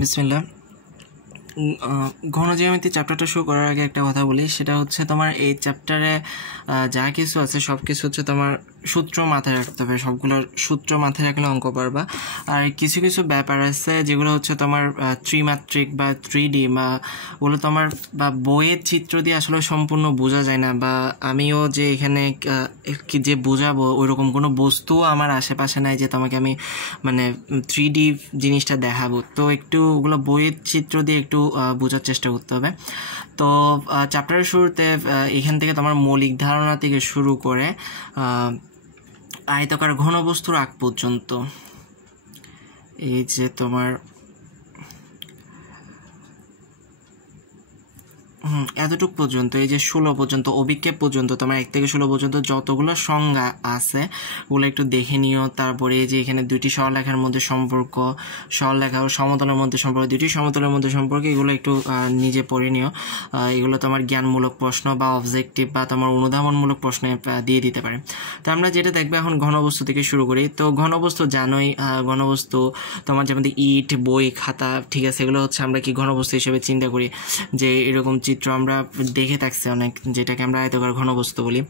বিসমিল্লাহ। ঘনজ্যামিতি চ্যাপ্টারটা শুরু করার আগে একটা কথা বলি, সেটা হচ্ছে তোমার এই চ্যাপ্টারে যা কিছু আছে সব কিছু হচ্ছে তোমার সূত্র মাথায় রাখতে হবে, সবগুলোর সূত্র মাথায় রাখলে অঙ্ক পারবা। আর কিছু কিছু ব্যাপার আছে যেগুলো হচ্ছে তোমার ত্রিমাত্রিক বা 3D বা ওগুলো তোমার বা বইয়ের চিত্র দিয়ে আসলে সম্পূর্ণ বোঝা যায় না, বা আমিও যে এখানে যে বোঝাবো ওইরকম কোনো বস্তু আমার আশেপাশে নাই যে তোমাকে আমি মানে 3D জিনিসটা দেখাবো। তো একটু ওগুলো বইয়ের চিত্র দিয়ে একটু বোঝার চেষ্টা করতে হবে। তো চ্যাপ্টারের শুরুতে এখান থেকে তোমার মৌলিক ধারণা থেকে শুরু করে আয়তাকার ঘনবস্তুর আগ পর্যন্ত, এই যে তোমার এতটুক পর্যন্ত, এই যে 16 পর্যন্ত অভিক্ষেপ পর্যন্ত, তোমার 1 থেকে 16 পর্যন্ত যতগুলো সংজ্ঞা আছে ওগুলো একটু দেখে নিও। তারপরে এই যে এখানে দুইটি সরলরেখার মধ্যে সম্পর্ক, সরলরেখা ও সমতলের মধ্যে সম্পর্ক, দুইটি সমতলের মধ্যে সম্পর্ক, এগুলো একটু নিজে পড়ে নিও। এগুলো তোমার জ্ঞানমূলক প্রশ্ন বা অবজেক্টিভ বা তোমার অনুধাবনমূলক প্রশ্নে দিয়ে দিতে পারে। তো আমরা যেটা দেখবো এখন ঘনবস্তু থেকে শুরু করি। তো ঘনবস্তু জানোই, ঘনবস্তু তোমার যেমন ইট, বই, খাতা, ঠিক আছে, এগুলো হচ্ছে আমরা কি ঘনবস্তু হিসেবে চিন্তা করি, যে এরকম চিত্র আমরা দেখে থাকছি অনেক, যেটাকে আমরা আয়তাকার ঘনবস্তু বলি।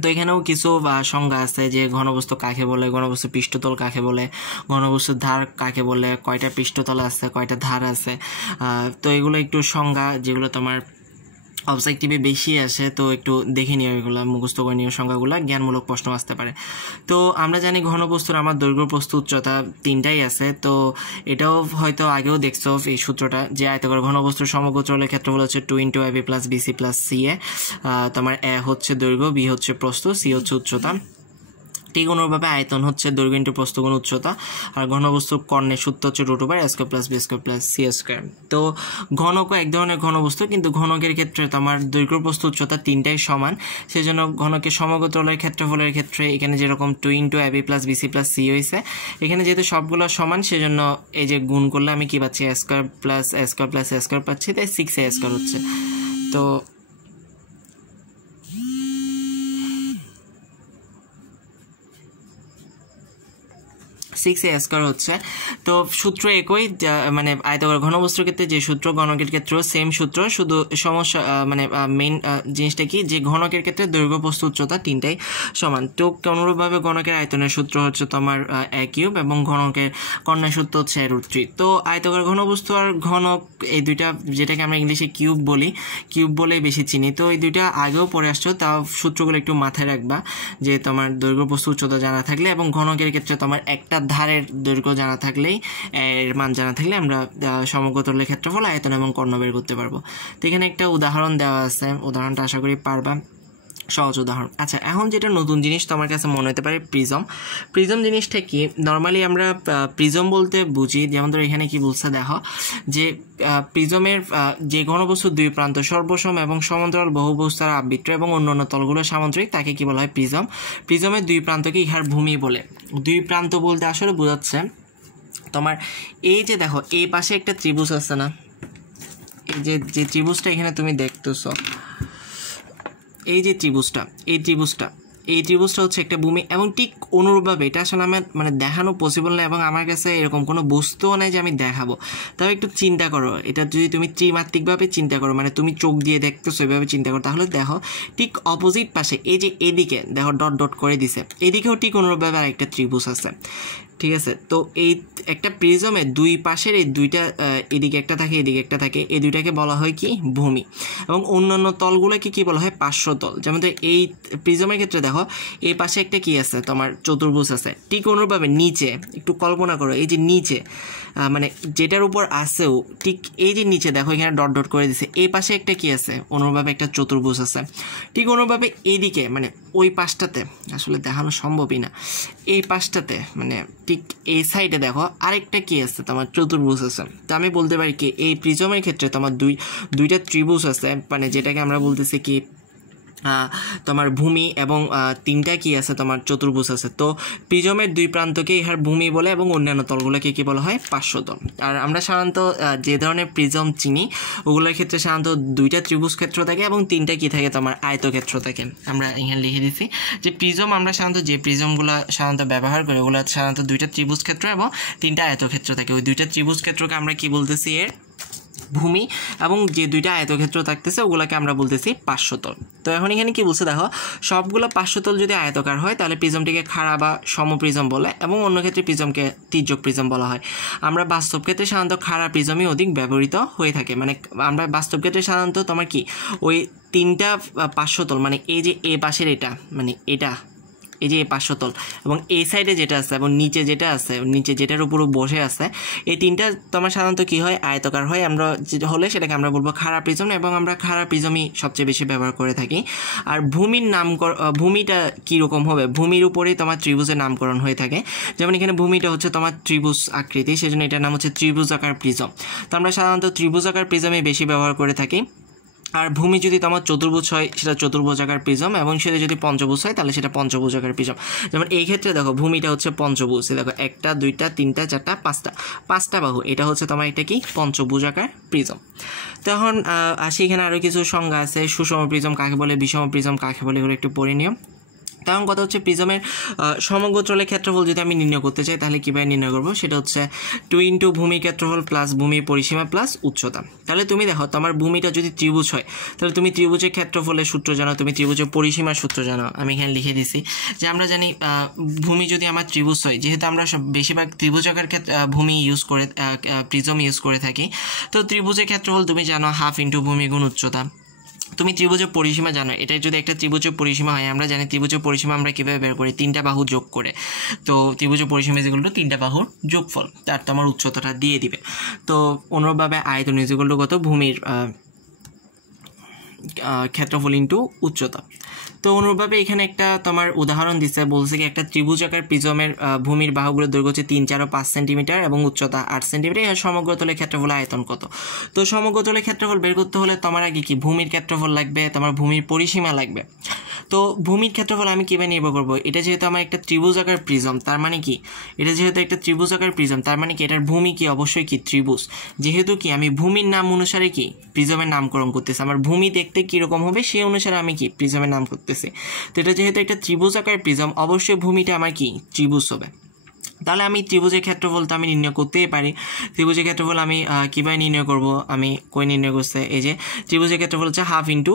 তো এখানেও কিছু সংজ্ঞা আছে যে ঘনবস্তু কাকে বলে, ঘনবস্তু পৃষ্ঠতল কাকে বলে, ঘনবস্তুর ধার কাকে বলে, কয়টা পৃষ্ঠতল আছে, কয়টা ধার আছে। তো এগুলো একটু সংজ্ঞা যেগুলো তোমার অবজেক্টিভে বেশি আসে, তো একটু দেখে নিও, এগুলো মুখস্থ করে নিও সংখ্যাগুলো, জ্ঞানমূলক প্রশ্ন আসতে পারে। তো আমরা জানি ঘনবস্তুর আমার দৈর্ঘ্য, প্রস্থ, উচ্চতা তিনটাই আছে। তো এটাও হয়তো আগেও দেখছো এই সূত্রটা, যে আয়তাকার ঘনবস্তুর সমগ্র চলের ক্ষেত্রফল হচ্ছে 2 × AB + BC + CA। তোমার এ হচ্ছে দৈর্ঘ্য, বি হচ্ছে প্রস্থ, সি হচ্ছে উচ্চতা। ঠিক অনুরূপভাবে আয়তন হচ্ছে দৈর্ঘ্য × প্রস্থ × উচ্চতা। আর ঘনবস্তুর কর্ণের সূত্র হচ্ছে √a² + b² + c²। তো ঘনকও এক ধরনের ঘনবস্তু, কিন্তু ঘনকের ক্ষেত্রে তোমার দৈর্ঘ্য, প্রস্থ, উচ্চতা তিনটাই সমান। সেজন্য ঘনকের সমগ্র তলের ক্ষেত্রফলের ক্ষেত্রে এখানে যেরকম 2 × AB + BC + C হয়েছে, এখানে যেহেতু সবগুলো সমান সেজন্য এই যে গুণ করলে আমি কি পাচ্ছি, a² + a² + a² পাচ্ছি, তাই 6a² হচ্ছে। তো 6a² হচ্ছে। তো সূত্র একই, মানে আয়তাকার ঘনবস্তুর ক্ষেত্রে যে সূত্র, ঘনকের ক্ষেত্রেও সেম সূত্র, শুধু সমস্যা মানে মেইন জিনিসটা কি, যে ঘনকের ক্ষেত্রে দৈর্ঘ্য, প্রস্থ, উচ্চতা তিনটাই সমান। তো অনুরূপভাবে ঘনকের আয়তনের সূত্র হচ্ছে তোমার a³ এবং ঘনকের কর্ণের সূত্র হচ্ছে √3। তো আয়তাকার ঘনবস্তু আর ঘনক এই দুইটা, যেটাকে আমরা ইংলিশে কিউব বলি, কিউব বলে বেশি চিনি। তো এই দুইটা আগেও পড়ে আসছো, তাও সূত্রগুলো একটু মাথায় রাখবা, যে তোমার দৈর্ঘ্য, প্রস্থ, উচ্চতা জানা থাকলে এবং ঘনকের ক্ষেত্রে তোমার একটা ধারের দৈর্ঘ্য জানা থাকলেই, এর মান জানা থাকলে আমরা সমগ্র তলের ক্ষেত্রফল, আয়তন এবং কর্ণ বের করতে পারবো। তো এখানে একটা উদাহরণ দেওয়া আছে, উদাহরণটা আশা করি পারবা, সহজ উদাহরণ। আচ্ছা, এখন যেটা নতুন জিনিস তোমার কাছে মনে হতে পারে, প্রিজম। প্রিজম জিনিসটা কি? নর্মালি আমরা প্রিজম বলতে বুঝি, যেমন ধরো এখানে কি বলছে দেখো, যে প্রিজমের যে ঘনবস্তুর দুই প্রান্ত সর্বসম এবং সমান্তরাল বহুভুজ দ্বারা আবৃত এবং অন্যান্য তলগুলো সামান্তরিক, তাকে কি বলা হয়? প্রিজম। প্রিজমের দুই প্রান্তকে ইহার ভূমি বলে। দুই প্রান্ত বলতে আসলে বোঝাচ্ছে তোমার এই যে দেখো, এই পাশে একটা ত্রিভুজ আছে না, এই যে ত্রিভুজটা এখানে তুমি দেখতেছো, এই যে ত্রিভুজটা, এই ত্রিভুজটা হচ্ছে একটা ভূমি। এবং ঠিক অনুরূপভাবে এটা আসলে আমার মানে দেখানো পসিবল না, এবং আমার কাছে এরকম কোনো বস্তুও নাই যে আমি দেখাবো। তবে একটু চিন্তা করো, এটা যদি তুমি ত্রিমাত্রিকভাবে চিন্তা করো, মানে তুমি চোখ দিয়ে দেখতেছো এভাবে চিন্তা করো, তাহলে দেখো ঠিক অপোজিট পাশে এই যে এদিকে দেখো ডট ডট করে দিছে, এদিকেও ঠিক অনুরূপভাবে আরেকটা ত্রিভুজ আছে, ঠিক আছে। তো এই একটা প্রিজমের দুই পাশের এই দুইটা, এদিকে একটা থাকে, এদিকে একটা থাকে, এই দুইটাকে বলা হয় কি? ভূমি। এবং অন্যান্য তলগুলোকে কি বলা হয়? পার্শ্বতল। যেমন এই প্রিজমের ক্ষেত্রে দেখো, এই পাশে একটা কি আছে, তোমার চতুর্ভুজ আছে। ঠিক অনুরূপভাবে নিচে একটু কল্পনা করো, এই যে নিচে মানে যেটার উপর আছেও, ঠিক এই যে নিচে দেখো এখানে ডট ডট করে দিছে, এই পাশে একটা কি আছে, অনুরূপভাবে একটা চতুর্ভুজ আছে। ঠিক অনুরূপভাবে এইদিকে মানে ওই পাশটাতে, আসলে দেখানো সম্ভবই না, এই পাশটাতে মানে ঠিক এই সাইডে দেখো আরেকটা কি আছে, তোমার চতুর্ভুজ আছে। তো আমি বলতে পারি কি, এই প্রিজমের ক্ষেত্রে তোমার দুইটা ত্রিভুজ আছে, মানে যেটাকে আমরা বলতেছি কি তোমার ভূমি এবং তিনটা কি আছে তোমার চতুর্ভুজ আছে। তো প্রিজমের দুই প্রান্তকে ইহার ভূমি বলে এবং অন্যান্য তলগুলোকে কি বলা হয় পার্শ্বতল। আর আমরা সাধারণত যে ধরনের প্রিজম চিনি ওগুলোর ক্ষেত্রে সাধারণত দুইটা ত্রিভুজ ক্ষেত্র থাকে এবং তিনটা কি থাকে তোমার আয়তক্ষেত্র থাকে। আমরা এখানে লিখে দিচ্ছি যে প্রিজম আমরা সাধারণত যে প্রিজমগুলো সাধারণত ব্যবহার করি ওগুলো সাধারণত দুইটা ত্রিভুজ ক্ষেত্র এবং তিনটা আয়তক্ষেত্র থাকে। ওই দুইটা ত্রিভুজ ক্ষেত্রকে আমরা কি বলতেছি এর ভূমি, এবং যে দুইটা আয়তক্ষেত্র থাকতেছে ওগুলোকে আমরা বলতেছি পার্শ্বতল। তো এখন এখানে কি বলছে দেখো, সবগুলো পার্শ্বতল যদি আয়তকার হয় তাহলে প্রিজমটিকে খাড়া বা সমপ্রিজম বলে এবং অন্য ক্ষেত্রে প্রিজমকে তির্যক প্রিজম বলা হয়। আমরা বাস্তব ক্ষেত্রে সাধারণত খাড়া প্রিজমই অধিক ব্যবহৃত হয়ে থাকে। মানে আমরা বাস্তব ক্ষেত্রে সাধারণত তোমার কি ওই তিনটা পার্শ্বতল, মানে এই যে এ পাশের এটা, মানে এটা এই যে পার্শ্বতল এবং এই সাইডে যেটা আছে এবং নিচে যেটা আছে, নিচে যেটার উপর বসে আছে, এই তিনটা তোমার সাধারণত কি হয় আয়তকার হয়। আমরা হলে সেটাকে আমরা বলবো খাড়া প্রিজম এবং আমরা খাড়া প্রিজমই সবচেয়ে বেশি ব্যবহার করে থাকি। আর ভূমির ভূমিটা কীরকম হবে, ভূমির উপরেই তোমার ত্রিভুজের নামকরণ হয়ে থাকে। যেমন এখানে ভূমিটা হচ্ছে তোমার ত্রিভুজ আকৃতি, সেজন্য এটার নাম হচ্ছে ত্রিভুজাকার প্রিজম। তো আমরা সাধারণত ত্রিভুজাকার প্রিজমই বেশি ব্যবহার করে থাকি। আর ভূমি যদি তোমার চতুর্ভুজ হয় সেটা চতুর্ভুজাকার প্রিজম, এবং সেটা যদি পঞ্চভুজ হয় তাহলে সেটা পঞ্চভুজাকার প্রিজম। যেমন এই ক্ষেত্রে দেখো ভূমিটা হচ্ছে পঞ্চভুজ, দেখো 1 2 3 4 5 5টা বাহু, এটা হচ্ছে তোমার এটা কি পঞ্চভুজাকার প্রিজম। তখন আসি এখানে আরও কিছু সংজ্ঞা আছে। সুষম প্রিজম কাকে বলে, বিষম প্রিজম কাকে বলে, এগুলো একটু পড়ে নিও। তখন কথা হচ্ছে প্রিজমের সমগ্র তলের ক্ষেত্রফল যদি আমি নির্ণয় করতে চাই তাহলে কীভাবে নির্ণয় করবো, সেটা হচ্ছে 2 × ভূমির ক্ষেত্রফল প্লাস ভূমির পরিসীমা প্লাস উচ্চতা। তাহলে তুমি দেখো তোমার ভূমিটা যদি ত্রিভুজ হয় তাহলে তুমি ত্রিভুজের ক্ষেত্রফলের সূত্র জানো, তুমি ত্রিভুজের পরিসীমার সূত্র জানো। আমি এখানে লিখে দিছি যে আমরা জানি ভূমি যদি আমার ত্রিভুজ হয়, যেহেতু আমরা বেশিরভাগ ত্রিভুজাকার ভূমি ইউজ করে প্রিজম ইউজ করে থাকি, তো ত্রিভুজের ক্ষেত্রফল তুমি জানো 1/2 × ভূমি গুণ উচ্চতা। তুমি ত্রিভুজের পরিসীমা জানো, এটা যদি একটা ত্রিভুজের পরিসীমা হয়, আমরা জানি ত্রিভুজের পরিসীমা আমরা কীভাবে বের করি, 3টা বাহু যোগ করে। তো ত্রিভুজের পরিসীমা যেগুলো 3টা বাহুর যোগফল, তার তোমার উচ্চতাটা দিয়ে দিবে। তো অনুরূপভাবে আয়তন যেগুলো কত, ভূমির ক্ষেত্রফল ইন্টু উচ্চতা। তো অনুরূপভাবে এখানে একটা তোমার উদাহরণ দিচ্ছে, বলছে কি একটা ত্রিভুজাকার প্রিজমের ভূমির বাহুগুলোর দৈর্ঘ্য হচ্ছে 3, 4 ও 5 সেন্টিমিটার এবং উচ্চতা 8 সেন্টিমিটার। এর সমগ্র তলের ক্ষেত্রফল আয়তন কত। তো সমগ্র তলের ক্ষেত্রফল বের করতে হলে তোমার আগে কি ভূমির ক্ষেত্রফল লাগবে, তোমার ভূমির পরিসীমা লাগবে। তো ভূমির ক্ষেত্রফল আমি কীভাবে নির্ভর করবো, এটা যেহেতু আমার একটা ত্রিভুজাকার প্রিজম, তার মানে কি এটা যেহেতু একটা ত্রিভুজাকার প্রিজম, তার মানে কি এটার ভূমি কি অবশ্যই কি ত্রিভুজ। যেহেতু কি আমি ভূমির নাম অনুসারে কি প্রিজমের নামকরণ করতেছি, আমার ভূমি দেখতে কীরকম হবে সেই অনুসারে আমি কি প্রিজমের নাম করতেছি। তো এটা যেহেতু একটা ত্রিভুজাকার প্রিজম, অবশ্যই ভূমিটা আমার কি ত্রিভুজ হবে। তাহলে আমি ত্রিভুজের ক্ষেত্রফল তো আমি নির্ণয় করতেই পারি। ত্রিভুজের ক্ষেত্রফল আমি কীভাবে নির্ণয় করব, আমি কই নির্ণয় করছে, এই যে ত্রিভুজের ক্ষেত্রফল হচ্ছে 1/2 ×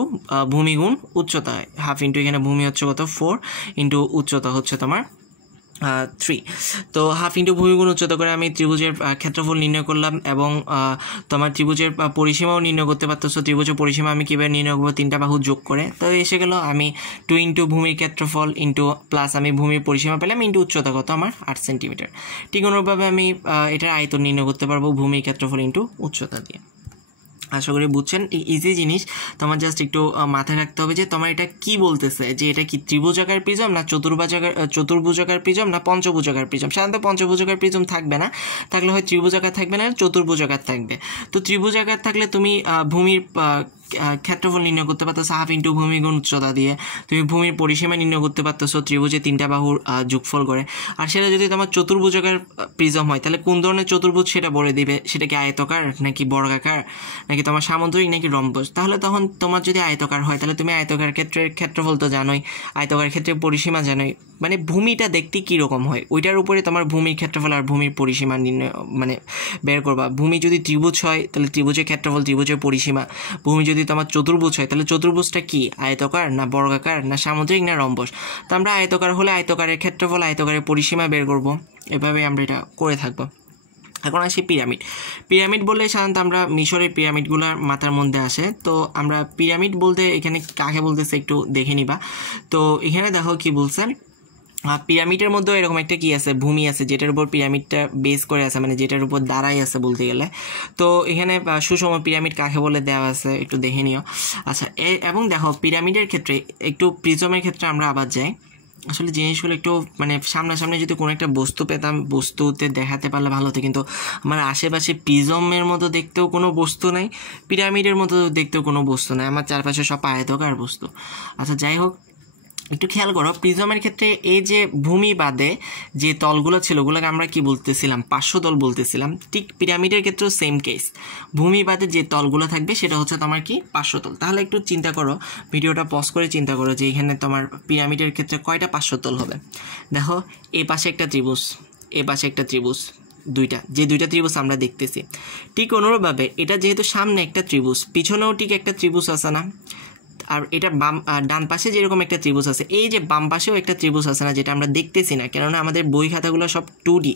ভূমি গুণ উচ্চতা। 1/2 × এখানে ভূমি হচ্ছে কত 4 × উচ্চতা হচ্ছে তোমার 3। তো 1/2 × ভূমি গুণ উচ্চতা করে আমি ত্রিভুজের ক্ষেত্রফল নির্ণয় করলাম, এবং তোমার ত্রিভুজের পরিসীমাও নির্ণয় করতে পারতেছো। ত্রিভুজের পরিসীমা আমি কীভাবে নির্ণয় করবো, 3টা বাহু যোগ করে। তো এসে গেল আমি 2 × ভূমির ক্ষেত্রফল ইন্টু প্লাস আমি ভূমির পরিসীমা পেলাম ইন্টু উচ্চতা কত আমার 8 সেন্টিমিটার। ঠিক অনুরূপভাবে আমি এটার আয়তন নির্ণয় করতে পারবো ভূমির ক্ষেত্রফল ইন্টু উচ্চতা দিয়ে। আশা করি বুঝছেন, ইজি জিনিস। তোমার জাস্ট একটু মাথায় রাখতে হবে যে তোমার এটা কি বলতেছে, যে এটা কি ত্রিভুজাকার প্রিজম না চতুর্ভুজাকার প্রিজম না পঞ্চভুজাকার প্রিজম। সাধারণত পঞ্চভুজাকার প্রিজম থাকবে না, থাকলে হয় ত্রিভুজাকার থাকবে না, চতুর্ভুজাকার থাকবে। তো ত্রিভুজাকার থাকলে তুমি ভূমির ক্ষেত্রফল নির্ণয় করতে পারতেছো 1/2 × ভূমি গুণ উচ্চতা দিয়ে। তুমি ভূমির পরিসীমা নির্ণয় করতে পারতেছো ত্রিভুজে 3টা বাহুর যোগফল করে। আর সেটা যদি তোমার চতুর্ভুজাকার প্রিজম হয় তাহলে কোন ধরনের চতুর্ভুজ সেটা বলে দিবে, সেটা কি আয়তকার নাকি বর্গাকার নাকি তোমার সামুদ্রিক নাকি রম্বস। তাহলে তখন তোমার যদি আয়তকার হয় তাহলে তুমি আয়তকার ক্ষেত্রফল তো জানোই, আয়তকার ক্ষেত্রে পরিসীমা জানোই, মানে ভূমিটা দেখতে কীরকম হয় ওইটার উপরে তোমার ভূমির ক্ষেত্রফল আর ভূমির পরিসীমা নির্ণয় মানে বের করবা। ভূমি যদি ত্রিভুজ হয় তাহলে ত্রিভুজের ক্ষেত্রফল, ত্রিভুজের পরিসীমা। ভূমি যদি তোমার চতুর্ভুজ হয় তাহলে চতুর্ভুজটা কি আয়তকার না বর্গাকার না সামুদ্রিক না রম্বস। তো আমরা আয়তকার হলে আয়তকারের ক্ষেত্রফল, আয়তকারের পরিসীমা বের করব। এভাবে আমরা এটা করে থাকবো। এখন আসি পিরামিড। পিরামিড বললে সাধারণত আমরা মিশরের পিরামিডগুলোর মাথার মধ্যে আসে। তো আমরা পিরামিড বলতে এখানে কাকে বলতেছে একটু দেখে নিবা। তো এখানে দেখো কি বলছেন, পিরামিডের মধ্যে এরকম একটা কি আছে, ভূমি আছে যেটার উপর পিরামিডটা বেস করে আছে, মানে যেটার উপর দাঁড়াই আছে বলতে গেলে। তো এখানে সুষম পিরামিড কাকে বলে দেওয়া আছে একটু দেখে নিও। আচ্ছা, এবং দেখো পিরামিডের ক্ষেত্রে একটু প্রিজমের ক্ষেত্রে আমরা আবার যাই। আসলে জিনিসগুলো একটু মানে সামনাসামনি যদি কোনো একটা বস্তু পেতাম, বস্তুতে দেখাতে পারলে ভালো হতো, কিন্তু আমার আশেপাশে প্রিজমের মতো দেখতেও কোনো বস্তু নাই, পিরামিডের মতো দেখতেও কোনো বস্তু নাই, আমার চারপাশে সব আয়তাকার বস্তু। আচ্ছা যাই হোক, একটু খেয়াল করো, প্রিজমের ক্ষেত্রে এই যে ভূমি বাদে যে তলগুলো ছিল ওগুলোকে আমরা কি বলতেছিলাম, পার্শ্বতল বলতেছিলাম। ঠিক পিরামিডের ক্ষেত্রেও সেম কেস, ভূমি বাদে যে তলগুলো থাকবে সেটা হচ্ছে তোমার কি পার্শ্বতল। তাহলে একটু চিন্তা করো, ভিডিওটা পজ করে চিন্তা করো যে এখানে তোমার পিরামিডের ক্ষেত্রে কয়টা পার্শ্বতল হবে। দেখো, এ পাশে একটা ত্রিভুজ, এ পাশে একটা ত্রিভুজ, দুইটা ত্রিভুজ আমরা দেখতেছি। ঠিক অনুরূপভাবে এটা যেহেতু সামনে একটা ত্রিভুজ, পিছনেও ঠিক একটা ত্রিভুজ আছে না, আর এটা ডান পাশে যেরকম একটা ত্রিভুজ আছে, এই যে বাম পাশেও একটা ত্রিভুজ আছে না, যেটা আমরা দেখতেছি না, কেননা আমাদের বই খাতাগুলো সব 2D।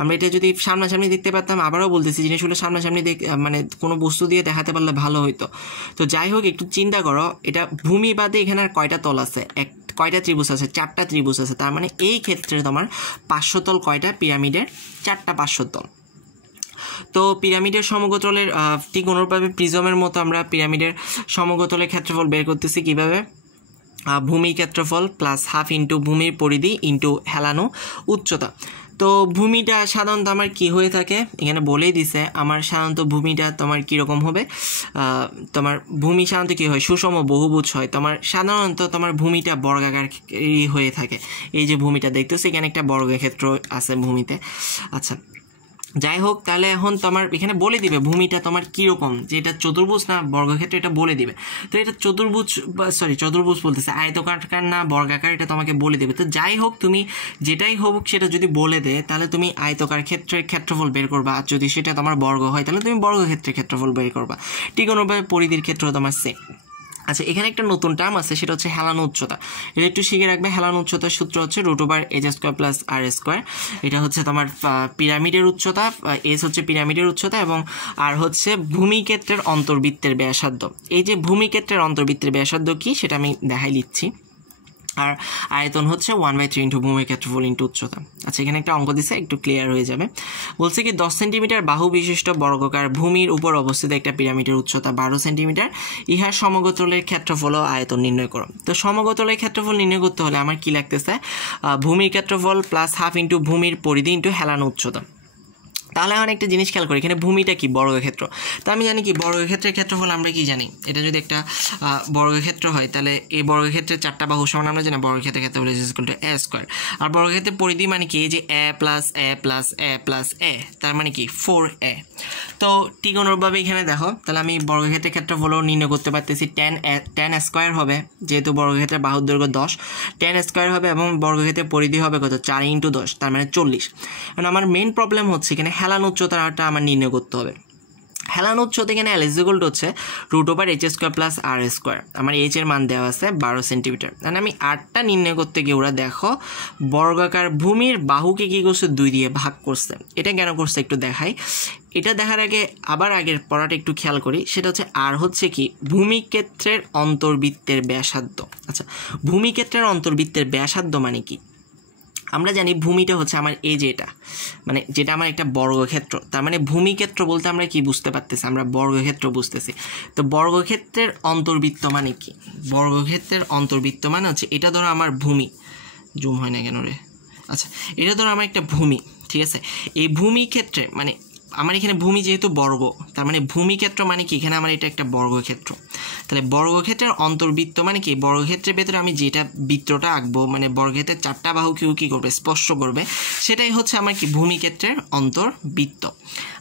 আমরা এটা যদি সামনাসামনি দেখতে পারতাম, আবারও বলতেছি জিনিসগুলো সামনাসামনি মানে কোনো বস্তু দিয়ে দেখাতে পারলে ভালো হইতো। তো যাই হোক, একটু চিন্তা করো, এটা ভূমি বাদে এখানে আর কয়টা তল আছে, কয়টা ত্রিভুজ আছে, 4টা ত্রিভুজ আছে। তার মানে এই ক্ষেত্রে তোমার পার্শ্বতল কয়টা, পিরামিডের 4টা পার্শ্বতল। তো পিরামিডের সমগতলের ঠিক অনুরূপভাবে প্রিজমের মতো আমরা পিরামিডের সমগতলের ক্ষেত্রফল বের করতেছি কিভাবে, ভূমি ক্ষেত্রফল প্লাস হাফ ইন্টু ভূমির পরিধি ইন্টু হেলানো উচ্চতা। তো ভূমিটা সাধারণত আমার কি হয়ে থাকে, এখানে বলেই দিছে আমার সাধারণত ভূমিটা তোমার কীরকম হবে, তোমার ভূমি সাধারণত কী হয়, সুষম বহুভুজ হয়। তোমার সাধারণত তোমার ভূমিটা বর্গাকার হয়ে থাকে। এই যে ভূমিটা দেখতেছো, এখানে একটা বর্গক্ষেত্র আছে ভূমিতে। আচ্ছা যাই হোক, তাহলে এখন তোমার এখানে বলে দিবে ভূমিটা তোমার কীরকম, যে এটা চতুর্ভুজ না বর্গক্ষেত্র, এটা বলে দিবে। তো এটা চতুর্ভুজ বলতেছে, আয়তকার না বর্গাকার, এটা তোমাকে বলে দেবে। তো যাই হোক, তুমি যেটাই হোক সেটা যদি বলে দেয়, তাহলে তুমি আয়তকার ক্ষেত্রের ক্ষেত্রফল বের করবা, আর যদি সেটা তোমার বর্গ হয় তাহলে তুমি বর্গক্ষেত্রের ক্ষেত্রফল বের করবা। ঠিক অনুভাবে পরিধির ক্ষেত্র তোমার সেম। আচ্ছা, এখানে একটা নতুন টার্ম আছে, সেটা হচ্ছে হেলানো উচ্চতা। এটা একটু শিখে রাখবে। হেলানো উচ্চতার সূত্র হচ্ছে √h² প্লাস r²। এটা হচ্ছে তোমার পিরামিডের উচ্চতা, এস হচ্ছে পিরামিডের উচ্চতা, এবং আর হচ্ছে ভূমিক্ষেত্রের অন্তর্বৃত্তের ব্যাসার্ধ। এই যে ভূমিক্ষেত্রের অন্তর্বৃত্তের ব্যাসার্ধ কি সেটা আমি দেখাই দিচ্ছি। আর আয়তন হচ্ছে 1/3 ইন্টু ভূমি ক্ষেত্রফল ইন্টু উচ্চতা। আচ্ছা, এখানে একটা অঙ্ক দিছে, একটু ক্লিয়ার হয়ে যাবে। বলছে কি 10 সেন্টিমিটার বাহু বিশিষ্ট বর্গাকার ভূমির উপর অবস্থিত একটা পিরামিডের উচ্চতা 12 সেন্টিমিটার, ইহার সমগতলের ক্ষেত্রফল ও আয়তন নির্ণয় করো। তো সমগতলের ক্ষেত্রফল নির্ণয় করতে হলে আমার কি লাগতেছে, ভূমির ক্ষেত্রফল প্লাস হাফ ইন্টু ভূমির পরিধি ইন্টু হেলানো উচ্চতা। তাহলে এখন একটা জিনিস খেয়াল করি, এখানে ভূমিটা কি, বর্গক্ষেত্র। তো আমি জানি কি বর্গক্ষেত্রের ক্ষেত্রফল আমরা কি জানি, এটা যদি একটা বর্গক্ষেত্র হয় তাহলে এই বর্গক্ষেত্রের 4টা বাহু সমান আমরা জানি বর্গক্ষেত্রের ক্ষেত্রফল a²। আর বর্গক্ষেত্রের পরিধি মানে কি, এই যে a plus a plus a plus a, তার মানে কি 4a। তো ঠিক অনুরূপভাবে এখানে দেখো, তাহলে আমি বর্গক্ষেত্রের ক্ষেত্রফলও নির্ণয় করতে পারতেছি। tan² হবে, যেহেতু বর্গক্ষেত্রের বাহুর দৈর্ঘ্য 10, tan² হবে, এবং বর্গক্ষেত্রের পরিধি হবে কত, 4 × 10, তার মানে 40। কারণ আমার মেইন প্রবলেম হচ্ছে এখানে হেলানো উচ্চতাটা আমার নির্ণয় করতে হবে। হেলানো উচ্চতা এখানে L = হচ্ছে √h² প্লাস r²। আমার h এর মান দেওয়া আছে 12 সেন্টিমিটার। মানে আমি rটা নির্ণয় করতে গিয়ে ওরা দেখো বর্গাকার ভূমির বাহুকে কী করছে, 2 দিয়ে ভাগ করছে। এটা কেন করছে একটু দেখাই। এটা দেখার আগে আবার আগের পড়াটা একটু খেয়াল করি, সেটা হচ্ছে আর হচ্ছে কি, ভূমিক্ষেত্রের অন্তর্বৃত্তের ব্যাসার্ধ। আচ্ছা, ভূমিক্ষেত্রের অন্তর্বৃত্তের ব্যাসার্ধ মানে কি, আমরা জানি ভূমিটা হচ্ছে আমার এই যে এটা, মানে যেটা আমার একটা বর্গক্ষেত্র। তার মানে ভূমিক্ষেত্র বলতে আমরা কি বুঝতে পারতেছি, আমরা বর্গক্ষেত্র বুঝতেছি। তো বর্গক্ষেত্রের অন্তর্বৃত্ত মানে কি, বর্গক্ষেত্রের অন্তর্বৃত্ত মানে হচ্ছে, এটা ধরো আমার ভূমি, জুম হয় না কেন রে, আচ্ছা এটা ধরো আমার একটা ভূমি, ঠিক আছে। এই ভূমিক্ষেত্রে মানে আমার এখানে ভূমি যেহেতু বর্গ, তার মানে ভূমিক্ষেত্র মানে কি, এখানে আমার এটা একটা বর্গক্ষেত্র। তাহলে বর্গক্ষেত্রের অন্তর্বৃত্ত মানে কি, বর্গক্ষেত্রের ভেতরে আমি যেটা বৃত্তটা আঁকবো, মানে বর্গক্ষেত্রের 4টা বাহুকেও কী করবে, স্পর্শ করবে, সেটাই হচ্ছে আমার কি, ভূমিক্ষেত্রের অন্তর্বৃত্ত।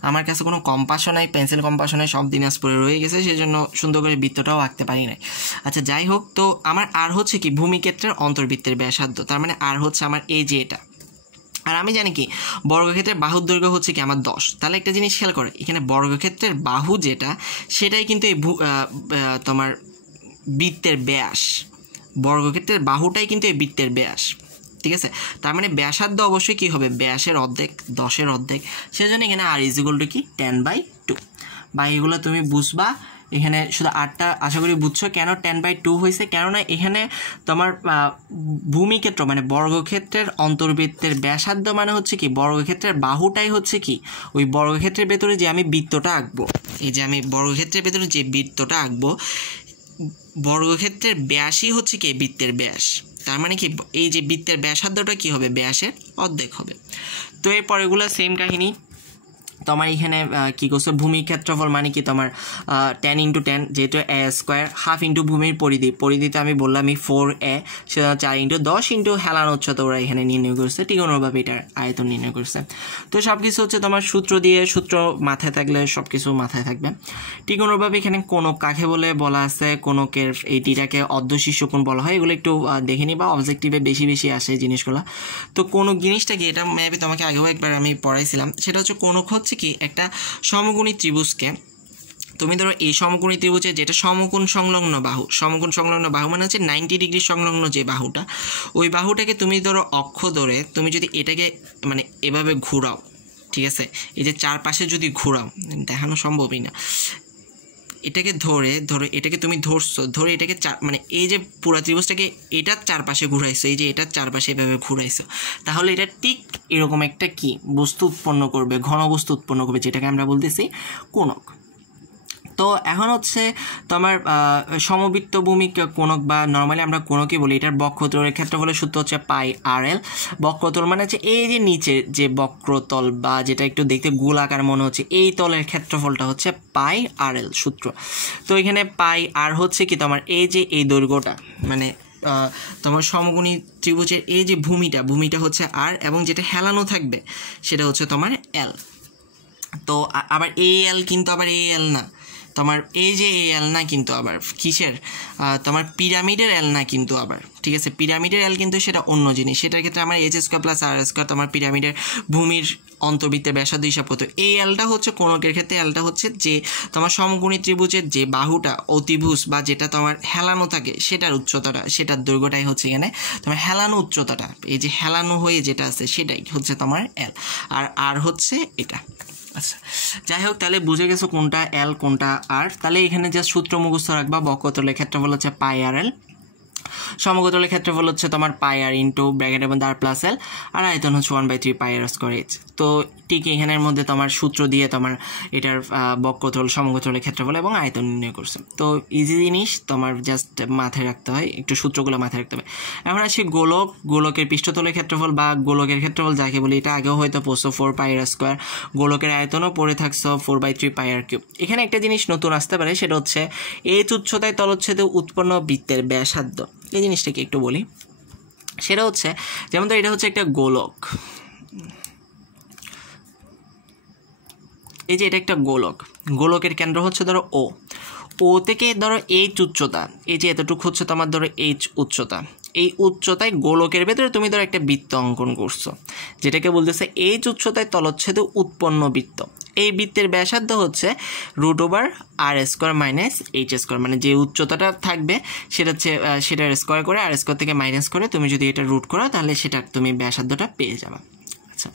আমার কাছে কোনো কম্পাসও নাই, পেন্সিল কম্পাসও নাই, সব দিনাজপুরে রয়ে গেছে, সেই জন্য সুন্দর করে বৃত্তটাও আঁকতে পারি নাই। আচ্ছা যাই হোক, তো আমার আর হচ্ছে কি, ভূমিক্ষেত্রের অন্তর্বৃত্তের ব্যাসার্ধ, তার মানে আর হচ্ছে আমার এই যে এটা। আর আমি জানি কি, বর্গক্ষেত্রের বাহুর দৈর্ঘ্য হচ্ছে কি আমার 10। তাহলে একটা জিনিস খেয়াল করে, এখানে বর্গক্ষেত্রের বাহু যেটা, সেটাই কিন্তু এই তোমার বৃত্তের ব্যাস, বর্গক্ষেত্রের বাহুটাই কিন্তু এই বৃত্তের ব্যাস, ঠিক আছে। তার মানে ব্যাসার্ধ অবশ্যই কী হবে, ব্যাসের অর্ধেক, 10-এর অর্ধেক। সেজন্য এখানে আর = কি, 10/2। বা এগুলো তুমি বুঝবা, এখানে শুধু আটটা আশা করি বুঝছো কেন 10/2 হয়েছে। কেননা এখানে তোমার ভূমিক্ষেত্র মানে বর্গক্ষেত্রের অন্তর্বৃত্তের ব্যাসার্ধ মানে হচ্ছে কি, বর্গক্ষেত্রের বাহুটাই হচ্ছে কি, ওই বর্গক্ষেত্রের ভেতরে যে আমি বৃত্তটা আঁকবো, এই যে আমি বর্গক্ষেত্রের ভেতরে যে বৃত্তটা আঁকবো, বর্গক্ষেত্রের ব্যাসই হচ্ছে কি বৃত্তের ব্যাস, তার মানে কি এই যে বৃত্তের ব্যাসার্ধটা কি হবে ব্যাসের অর্ধেক হবে। তো এরপর এগুলো সেম কাহিনী, তোমার এখানে কী করছো ভূমির ক্ষেত্রফল মানে কি তোমার 10 × 10 যেহেতু a স্কোয়ার, হাফ ইন্টু ভূমির পরিধিতে আমি বললামই 4a, সেটা 4 × 10 × হেলান উচ্চতা ওরা এখানে নির্ণয় করছে, ঠিক অনুভাবে এটার আয়তন নির্ণয় করছে। তো সব কিছু হচ্ছে তোমার সূত্র দিয়ে, সূত্র মাথায় থাকলে সব কিছু মাথায় থাকবে। ঠিক অনুভাবে এখানে কোণক কাকে বলে বলা আছে, কোণকের এইটিটাকে অর্ধশীর্ষ কোণ বলা হয়, এগুলো একটু দেখে নিবা, অবজেক্টিভে বেশি বেশি আসে জিনিসগুলো। তো কোণক জিনিসটা কি, এটা মেবি তোমাকে আগেও একবার আমি পড়াইছিলাম, সেটা হচ্ছে কোণক হচ্ছে কি একটা সমকোণী ত্রিভুজকে তুমি ধরো এই সমকোণী ত্রিভুজের যেটা সমকোণ সংলগ্ন বাহু, সমকোণ সংলগ্ন বাহু মানে হচ্ছে 90 ডিগ্রি সংলগ্ন যে বাহুটা, ওই বাহুটাকে তুমি ধরো অক্ষ ধরে তুমি যদি এটাকে মানে এভাবে ঘোরাও, ঠিক আছে, এই যে চারপাশে যদি ঘোরাও, দেখানো সম্ভবই না, এটাকে ধরে এটাকে তুমি ধরছো, ধরে এটাকে মানে এই যে পুরো ত্রিভুজটাকে এটার চারপাশে ঘুরাইছো, এই যে এটার চারপাশে এভাবে ঘুরাইছো, তাহলে এটা ঠিক এরকম একটা কি বস্তু উৎপন্ন করবে, ঘন বস্তু উৎপন্ন করবে, যেটাকে আমরা বলতেছি কোণক। তো এখন হচ্ছে তোমার সমবৃত্ত ভূমিক কোণক বা নর্মালি আমরা কোণকই বলি, এটার বক্রতলের ক্ষেত্রফলের সূত্র হচ্ছে πr/l। বক্রতল মানে হচ্ছে এই যে নিচের যে বক্রতল বা যেটা একটু দেখতে গোলাকার মনে হচ্ছে, এই তলের ক্ষেত্রফলটা হচ্ছে πr/l সূত্র। তো এখানে πr হচ্ছে কি তোমার এই যে এই দৈর্ঘ্যটা, মানে তোমার সমকোণী ত্রিভুজের এই যে ভূমিটা হচ্ছে r, এবং যেটা হেলানো থাকবে সেটা হচ্ছে তোমার l। তো আবার al কিন্তু আবার al না, তোমার এই যে এল না কিন্তু আবার কিসের, তোমার পিরামিডের এল না কিন্তু আবার, ঠিক আছে, পিরামিডের এল কিন্তু সেটা অন্য জিনিস, সেটার ক্ষেত্রে আমার h² + r² তোমার পিরামিডের ভূমির অন্তর্বৃত্তের ব্যাসার্ধ হিসাব করতে। এই এলটা হচ্ছে কোণকের ক্ষেত্রে এলটা হচ্ছে যে তোমার সমকোণী ত্রিভুজের যে বাহুটা অতিভুজ বা যেটা তোমার হেলানো থাকে সেটার উচ্চতাটা, সেটার দৈর্ঘ্যটাই হচ্ছে এখানে তোমার হেলানো উচ্চতাটা, এই যে হেলানো হয়ে যেটা আছে সেটাই হচ্ছে তোমার এল, আর আর হচ্ছে এটা। আচ্ছা, যাই হোক, তাহলে বুঝে গেছো কোনটা এল কোনটা আর। তাহলে এখানে জাস্ট সূত্র মুখস্থ রাখবা, বক্রতলের ক্ষেত্রফল হচ্ছে πr/l, সমকোণের ক্ষেত্রফল হচ্ছে তোমার πr ইন্টু ব্র্যাকেটের মধ্যে r + l, আর আয়তন হচ্ছে 1/3 πr²h। তো ঠিক এখানের মধ্যে তোমার সূত্র দিয়ে তোমার এটার বক্রতল, সমকোণের ক্ষেত্রফল এবং আয়তন নির্ণয় করছে। তো ইজি জিনিস, তোমার জাস্ট মাথায় রাখতে হয়, একটু সূত্রগুলো মাথায় রাখতে হবে। এখন আসি গোলকের পৃষ্ঠতলের ক্ষেত্রফল বা গোলকের ক্ষেত্রফল যাকে বলি, এটা আগেও হয়তো পড়ছো 4πr², গোলকের আয়তনও পড়ে থাকছো 4/3 πr³। এখানে একটা জিনিস নতুন আসতে পারে, সেটা হচ্ছে এই উচ্চতায় তলচ্ছেদে উৎপন্ন বৃত্তের ব্যাসার্ধ, এই জিনিসটাকে একটু বলি। সেটা হচ্ছে যেমন তো এটা হচ্ছে একটা গোলক, এই যে এটা একটা গোলকের কেন্দ্র হচ্ছে ধরো ও থেকে ধরো এইচ উচ্চতা, এই যে এতটুকু হচ্ছে তোমার ধরো এইচ উচ্চতা, এই উচ্চতায় গোলকের ভেতরে তুমি ধরো একটা বৃত্ত অঙ্কন করছো, যেটাকে বলতেছে এইচ উচ্চতায় তলচ্ছেদে উৎপন্ন বৃত্ত। এই বৃত্তের ব্যাসার্ধ হচ্ছে √r² - h², মানে যে উচ্চতাটা থাকবে সেটা হচ্ছে সেটার স্কোয়ার করে r² থেকে মাইনাস করে তুমি যদি এটা রুট করো তাহলে সেটা তুমি ব্যাসার্ধটা পেয়ে যাবে। আচ্ছা,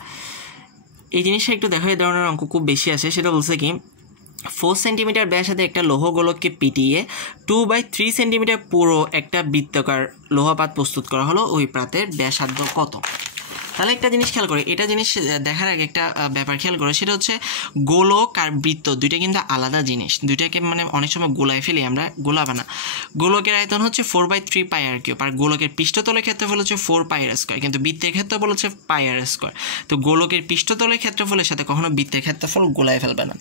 এই জিনিসটা একটু দেখো, এই ধরনের অঙ্ক খুব বেশি আসে। সেটা বলছে কি 4 সেন্টিমিটার ব্যাসার্ধে একটা লৌহ গোলককে পিটিয়ে 2/3 সেন্টিমিটার পুরো একটা বৃত্তাকার লোহপাত প্রস্তুত করা হলো, ওই পাতের ব্যাসার্ধ কত? তাহলে একটা জিনিস খেয়াল করে, এটা জিনিস দেখার আগে একটা ব্যাপার খেয়াল করে, সেটা হচ্ছে গোলক আর বৃত্ত দুইটা কিন্তু আলাদা জিনিস, দুইটাকে মানে অনেক সময় গোলায় ফেলি আমরা, গোলাবা না। গোলকের আয়তন হচ্ছে 4/3 πr³, আর গোলকের পৃষ্ঠতলের ক্ষেত্রফল হচ্ছে 4πr², কিন্তু বৃত্তের ক্ষেত্রফল হচ্ছে πr²। তো গোলকের পৃষ্ঠতলের ক্ষেত্রফলের সাথে কখনো বৃত্তের ক্ষেত্রফল গোলায় ফেলবে না।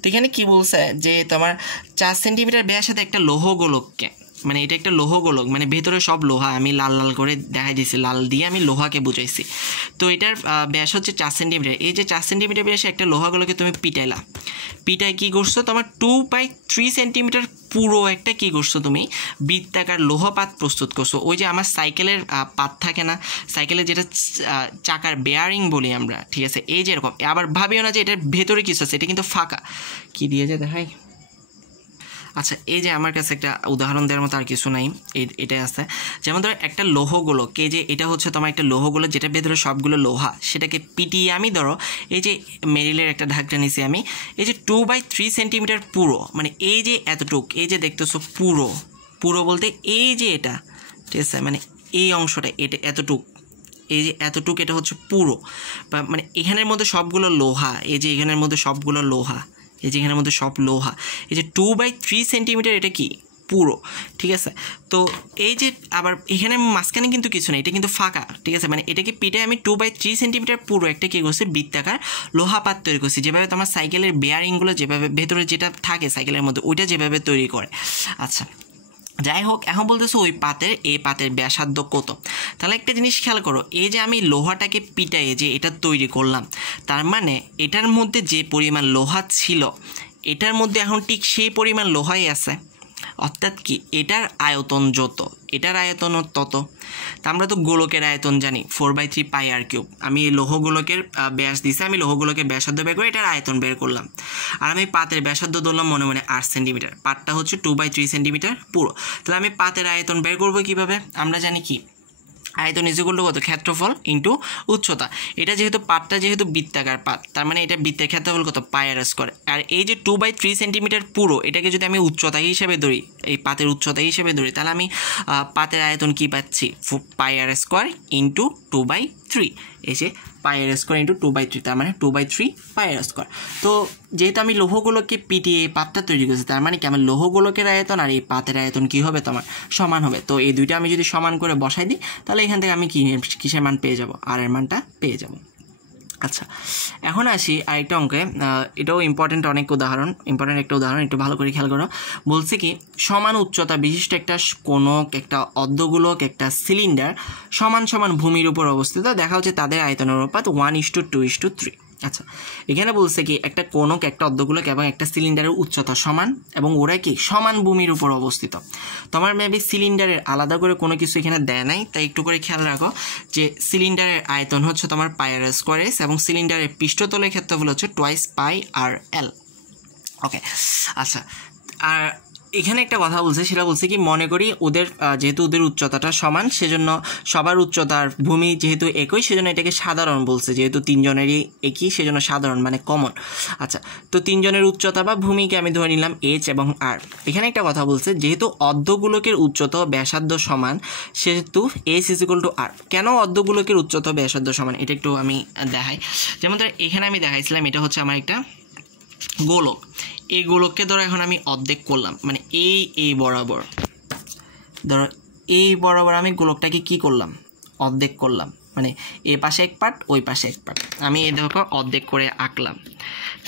তো এখানে কি বলছে যে তোমার 4 সেন্টিমিটার ব্যাসার্ধে একটা লৌহ গোলককে, মানে এটা একটা লৌহ গোলক, মানে ভেতরে সব লোহা, আমি লাল লাল করে দেখাই দিয়েছি, লাল দিয়ে আমি লোহাকে বুঝাইছি। তো এটার ব্যাস হচ্ছে 4 সেন্টিমিটার। এই যে 4 সেন্টিমিটার ব্যাসে একটা লোহা গোলকে তুমি পিটাই কী করছো, তোমার 2/3 সেন্টিমিটার পুরো একটা কী করছো, তুমি বৃত্তাকার লোহপাত প্রস্তুত করছো। ওই যে আমার সাইকেলের পাত থাকে না, সাইকেলের যেটা চাকার বেয়ারিং বলি আমরা, ঠিক আছে, এই যে এরকম। আবার ভাবিও না যে এটার ভেতরে কিছু আছে, এটা কিন্তু ফাঁকা। কি দিয়ে যে দেখাই, আচ্ছা, এই যে আমার কাছে একটা উদাহরণ দেওয়ার মতো আর কিছু নাই, এটাই আছে। যেমন ধরো একটা লৌহ গোলক, এই যে এটা হচ্ছে তোমার একটা লৌহ গোলক যেটা ভেতরে সবগুলো লোহা, সেটাকে পিটিয়ে আমি ধরো এই যে মেরিলের একটা ঢাকটা নিছি আমি, এই যে 2/3 সেন্টিমিটার পুরো, মানে এই যে এতটুক, এই যে দেখতেছো পুরো বলতে এই যে এটা, ঠিক আছে, মানে এই অংশটা, এটা এতটুক, এই যে এতটুক, এটা হচ্ছে পুরো, মানে এখানের মধ্যে সবগুলো লোহা, এই যে এখানের মধ্যে সবগুলো লোহা, এই যে এখানের মধ্যে সব লোহা, এই যে 2/3 সেন্টিমিটার, এটা কি পুরো, ঠিক আছে। তো এই যে আবার এখানে মাঝখানে কিন্তু কিছু নেই, এটা কিন্তু ফাঁকা, ঠিক আছে। মানে এটাকে পিঠে আমি 2/3 সেন্টিমিটার পুরো একটা কী করছি, বৃত্তাকার লোহা পাত তৈরি করছি, যেভাবে তোমার সাইকেলের বেয়ারিংগুলো যেভাবে ভেতরে যেটা থাকে সাইকেলের মধ্যে ওইটা যেভাবে তৈরি করে। আচ্ছা, যাই হোক, এখন বলতেছে ওই পাতের এই পাতের ব্যাসার্ধ কত। তাহলে একটা জিনিস খেয়াল করো, এই যে আমি লোহাটাকে পিটাইয়ে যে এটা তৈরি করলাম, তার মানে এটার মধ্যে যে পরিমাণ লোহা ছিল এটার মধ্যে এখন ঠিক সেই পরিমাণ লোহাই আছে, অর্থাৎ কি এটার আয়তন যত এটার আয়তন তত। তা আমরা তো গোলকের আয়তন জানি 4/3 পাই আর কিউব। আমি এই লৌহগোলকের ব্যাস দিছি, আমি লৌহগোলকের ব্যাসার্ধ বের করে এটার আয়তন বের করলাম, আর আমি পাতের ব্যাসার্ধ ধরলাম মনে মনে 8 সেন্টিমিটার, পাতটা হচ্ছে 2/3 সেন্টিমিটার পুরো। তাহলে আমি পাতের আয়তন বের করবো কীভাবে, আমরা জানি কি আয়তন ইজ ইকুয়াল টু কত, ক্ষেত্রফল ইন্টু উচ্চতা। এটা যেহেতু পাতটা যেহেতু বৃত্তাকার পাত, তার মানে এটা বৃত্তের ক্ষেত্রফল কত, পাই আর স্কয়ার। আর এই যে 2/3 সেন্টিমিটার পুরো, এটাকে যদি আমি উচ্চতা হিসেবে ধরি, এই পাতের উচ্চতা হিসেবে ধরি, তাহলে আমি পাতের আয়তন কি পাচ্ছি, পাই আর স্কয়ার ইন্টু 2/3, এই যে পাই আর স্কয়ার ইন্টু 2/3, তার মানে 2/3 পাই আর স্কয়ার। তো যেহেতু আমি লৌহগোলককে পিটিয়ে এই পাতটা তৈরি করছি, তার মানে কি আমার লৌহগোলকের আয়তন আর এই পাতের আয়তন কি হবে, তোমার সমান হবে। তো এই দুইটা আমি যদি সমান করে বসাই দিই, তাহলে এখান থেকে আমি কিসের মান পেয়ে যাব, আর এর মানটা পেয়ে যাব। আচ্ছা, এখন আসি আরেকটা অঙ্কে, এটাও ইম্পর্টেন্ট ইম্পর্টেন্ট একটা উদাহরণ, একটু ভালো করে খেয়াল করো। বলছে কি সমান উচ্চতা বিশিষ্ট একটা কোণক, একটা অর্ধগোলক, একটা সিলিন্ডার সমান সমান ভূমির উপর অবস্থিত, দেখা হচ্ছে তাদের আয়তনের অনুপাত 1:2:3। আচ্ছা, এখানে বলছে কি একটা কোণক, একটা অর্ধগোলক এবং একটা সিলিন্ডারের উচ্চতা সমান এবং ওরা কি সমান ভূমির উপর অবস্থিত। তোমার মেবি সিলিন্ডারের আলাদা করে কোনো কিছু এখানে দেয় নাই, তাই একটু করে খেয়াল রাখো যে সিলিন্ডারের আয়তন হচ্ছে তোমার পাই আর স্কয়ার এস এবং সিলিন্ডারের পৃষ্ঠতলের ক্ষেত্রফল হচ্ছে 2 পাই আর এল। ওকে, আচ্ছা, আর এখানে একটা কথা বলছে, সেটা বলছে কি মনে করি ওদের যেহেতু ওদের উচ্চতাটা সমান, সেজন্য সবার উচ্চতার ভূমি যেহেতু একই, সেজন্য এটাকে সাধারণ বলছে, যেহেতু তিনজনেরই একই সেজন্য সাধারণ মানে কমন। আচ্ছা, তো তিনজনের উচ্চতা বা ভূমিকে আমি ধরে নিলাম এইচ এবং আর। এখানে একটা কথা বলছে, যেহেতু অর্ধগোলকের উচ্চতা ব্যাসার্ধ সমান, সেহেতু এইচ ইজ ইকুয়াল টু আর। কেন অর্ধগোলকের উচ্চতা ব্যাসার্ধ সমান এটা একটু আমি দেখাই। যেমন ধর এখানে আমি দেখাইছিলাম এটা হচ্ছে আমার একটা গোলক, এই গোলককে ধরো এখন আমি অর্ধেক করলাম, মানে এই বরাবর ধরো এই বরাবর আমি গোলকটাকে কি করলাম, অর্ধেক করলাম, মানে এ পাশে এক পার্ট ওই পাশে এক পার্ট, আমি এই দেখো অর্ধেক করে আঁকলাম।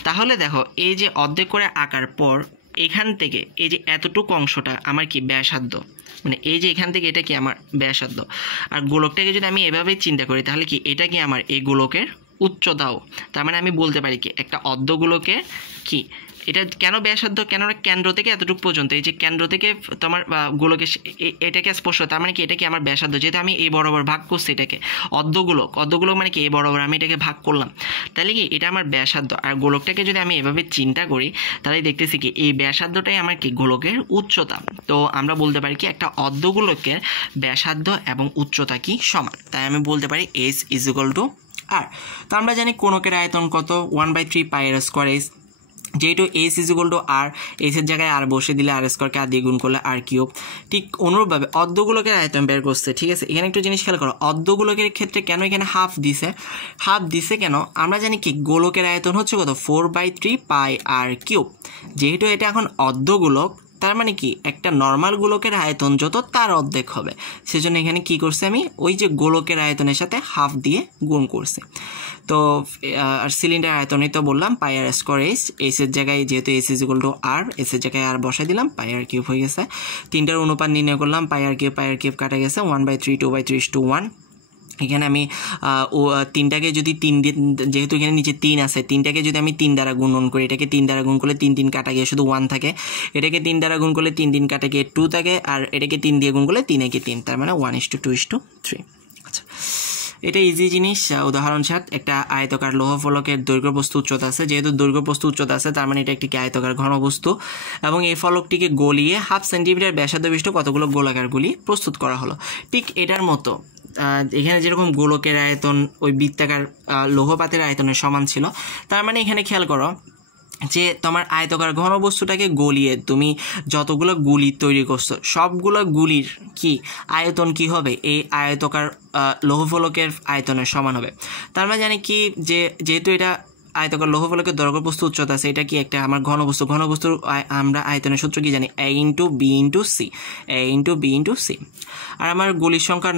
তাহলে দেখো এই যে অর্ধেক করে আঁকার পর এখান থেকে এই যে এতটুকু অংশটা আমার কি ব্যাসার্ধ, মানে এই যে এখান থেকে এটা কি আমার ব্যাসার্ধ। আর গোলকটাকে যদি আমি এভাবে চিন্তা করি, তাহলে কি এটা কি আমার এই গোলকের উচ্চতাও। তার মানে আমি বলতে পারি কি একটা অর্ধগোলকের কি এটা কেন ব্যাসার্ধ, কেন কেন্দ্র থেকে এতটুকু পর্যন্ত, এই যে কেন্দ্র থেকে তোমার গোলকের এটাকে স্পর্শ, তার মানে কি এটা কি আমার ব্যাসার্ধ, যেহেতু আমি এই বরাবর ভাগ করছি এটাকে অর্ধগোলক মানে কি এই বরাবর আমি এটাকে ভাগ করলাম, তাহলে কি এটা আমার ব্যাসার্ধ। আর গোলকটাকে যদি আমি এভাবে চিন্তা করি, তাহলে দেখতেছি কি এই ব্যাসার্ধটাই আমার কি গোলকের উচ্চতা। তো আমরা বলতে পারি কি একটা অর্ধগোলকের ব্যাসার্ধ এবং উচ্চতা কি সমান, তাই আমি বলতে পারি এইচ ইজ ইকুয়াল টু আর। তো আমরা জানি কোণকের আয়তন কত, 1/3 পাই আর স্কয়ার এইচ, যেহেতু এইচ ইজ ইকুয়াল টু আর, এইচের জায়গায় আর বসে দিলে আর স্কয়ারকে আর দিয়ে গুণ করলে আর কিউব। ঠিক অনুরূপভাবে অর্ধগোলকের আয়তন বের করছে, ঠিক আছে। এখানে একটু জিনিস খেয়াল করো, অর্ধগোলকের ক্ষেত্রে কেন এখানে হাফ দিছে কেন, আমরা জানি কি গোলকের আয়তন হচ্ছে কত 4/3 পাই আর কিউব। যেহেতু এটা এখন অর্ধগোলক, তার মানে কি একটা নর্মাল গোলকের আয়তন যত তার অর্ধেক হবে, সেজন্য এখানে কি করছে আমি ওই যে গোলকের আয়তনের সাথে হাফ দিয়ে গুণ করছি। তো আর সিলিন্ডার আয়তনই তো বললাম পাই আর স্কয়ার এইচ, এইচের জায়গায় যেহেতু এইচ ইজ ইকুয়াল টু আর, এইচের জায়গায় আর বসাই দিলাম, পাই আর কিউব হয়ে গেছে। তিনটার অনুপাত নির্ণয় করলাম, পাই আর কিউব কাটা গেছে, 1/3 2/3:1। এখানে আমি তিনটাকে যদি যেহেতু এখানে নিচে 3 আছে, তিনটাকে যদি আমি 3 দ্বারা গুণন করি, এটাকে 3 দ্বারা গুণ করলে 3 কাটা গিয়ে শুধু 1 থাকে, এটাকে 3 দ্বারা গুণ করলে 3 কাটা গিয়ে 2 থাকে, আর এটাকে 3 দিয়ে গুণ করলে 3 একে 3, তার মানে 1:2:3। আচ্ছা, এটা ইজি জিনিস। উদাহরণ ছাড় একটা আয়তকার লৌহ ফলকের দৈর্ঘ্য বস্তু উচ্চতা আছে, যেহেতু দৈর্ঘ্য বস্তু উচ্চতা আছে তার মানে এটা একটি আয়তকার ঘনবস্তু, এবং এই ফলকটিকে গলিয়ে 1/2 সেন্টিমিটার ব্যাসার্ধ বিশিষ্ট কতগুলো গোলাকার গুলি প্রস্তুত করা হলো। ঠিক এটার মতো এখানে যেরকম গোলকের আয়তন ওই বৃত্তাকার লৌহপাতের আয়তনের সমান ছিল, তার মানে এখানে খেয়াল করো যে তোমার আয়তকার ঘনবস্তুটাকে গলিয়ে তুমি যতগুলো গুলি তৈরি করছো, সবগুলো গুলির কি আয়তন কি হবে, এই আয়তকার লৌহফলকের আয়তনের সমান হবে। তার মানে জানি কি যে যেহেতু এটা আয়তাকার লৌহফলকের দৈর্ঘ্য প্রস্থ উচ্চতা আছে, এটা কি একটা আমার ঘনবস্তু। ঘনবস্তুর আমরা আয়তনের সূত্র কি জানি, a into B into C, a into B into C. আর আমার গুলির সংখ্যা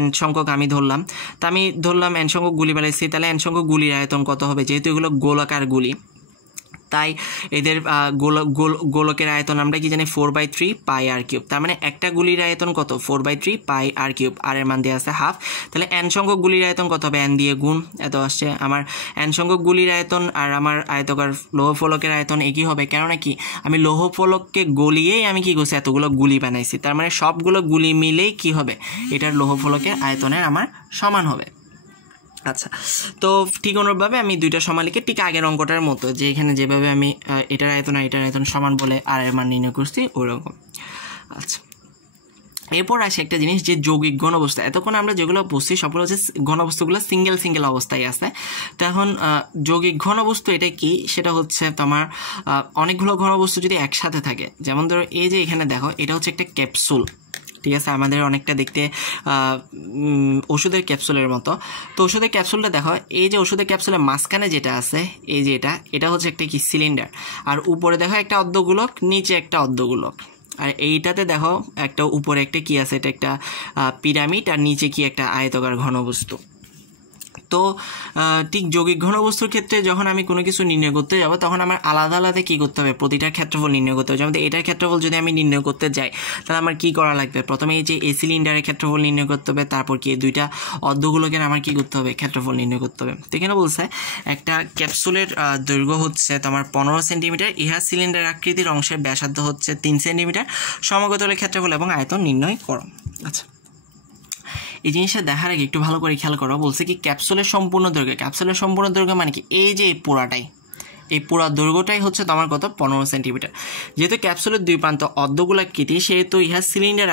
n সংখ্যক আমি ধরলাম, তা আমি ধরলাম n সংখ্যক গুলি বানাইছি, তাহলে n সংখ্যক গুলির আয়তন কত হবে, যেহেতু এগুলো গোলাকার গুলি তাই এদের গোলকের আয়তন আমরা কি জানি 4/3 পাই আর কিউব। তার মানে একটা গুলির আয়তন কত 4/3 পাই আর কিউব, আর এর মান দিয়ে আছে হাফ। তাহলে n সংখ্যক গুলির আয়তন কত হবে, n দিয়ে গুণ, এত আসছে আমার n সংখ্যক গুলির আয়তন আর আমার আয়তকার লৌহফলকের আয়তন একই হবে। কেননা কি আমি লৌহফলককে গলিয়েই আমি কি করছি এতগুলো গুলি বানাইছি, তার মানে সবগুলো গুলি মিলেই কি হবে এটার লৌহফলকের আয়তনের আমার সমান হবে। আচ্ছা, তো ঠিক অনুরূপভাবে আমি দুইটা সমান লিখে ঠিক আগের অঙ্কটার মতো, যে এখানে যেভাবে আমি এটার আয়তন আর এটার আয়তন সমান বলে আর এর মান নির্ণয় করছি ওই রকম। আচ্ছা, এরপর আসে একটা জিনিস, যে যৌগিক ঘনবস্তু। এতক্ষণ আমরা যেগুলো বলছি সবগুলো হচ্ছে ঘনবস্তুগুলো সিঙ্গেল অবস্থায় আছে। তো এখন যৌগিক ঘনবস্তু এটা কি, সেটা হচ্ছে তোমার অনেকগুলো ঘনবস্তু যদি একসাথে থাকে, যেমন ধরো এই যে এখানে দেখো এটা হচ্ছে একটা ক্যাপসুল, ঠিক আছে, আমাদের অনেকটা দেখতে ওষুধের ক্যাপসুলের মতো। তো ওষুধের ক্যাপসুলটা দেখো, এই যে ওষুধের ক্যাপসুলের মাঝখানে যেটা আছে এই যে এটা হচ্ছে একটা কি সিলিন্ডার, আর উপরে দেখো একটা অর্ধগোলক, নিচে একটা অর্ধগোলক, আর এইটাতে দেখো একটা উপরে একটা কি আছে, এটা একটা পিরামিড, আর নিচে কি একটা আয়তাকার ঘনবস্তু। তো ঠিক যৌগিক ঘনবস্তুর ক্ষেত্রে যখন আমি কোনো কিছু নির্ণয় করতে যাব তখন আমার আলাদা আলাদা কী করতে হবে, প্রতিটার ক্ষেত্রফল নির্ণয় করতে হবে। যেমন এটার ক্ষেত্রফল যদি আমি নির্ণয় করতে যাই তাহলে আমার কী করা লাগবে, প্রথমে এই যে এই সিলিন্ডারের ক্ষেত্রফল নির্ণয় করতে হবে, তারপর কি দুইটা অর্ধগোলকের আমার কী করতে হবে, ক্ষেত্রফল নির্ণয় করতে হবে। তো এখানে বলছে একটা ক্যাপসুলের দৈর্ঘ্য হচ্ছে তোমার 15 সেন্টিমিটার, ইহা সিলিন্ডার আকৃতির অংশের ব্যাসার্ধ হচ্ছে 3 সেন্টিমিটার, সমগতলের ক্ষেত্রফল এবং আয়তন নির্ণয় করো। আচ্ছা, এই জিনিসটা দেখার আগে একটু ভালো করে খেয়াল করো, বলছে কি ক্যাপসুলের সম্পূর্ণ দৈর্ঘ্য। ক্যাপসুলের সম্পূর্ণ দৈর্ঘ্য মানে কি, এই যে এই পুরা দৈর্ঘ্যটাই হচ্ছে তোমার কত 15 সেন্টিমিটার। যেহেতু ক্যাপসুলের দুই প্রান্ত অর্ধগোলাকৃতি, সেহেতু ইহা সিলিন্ডার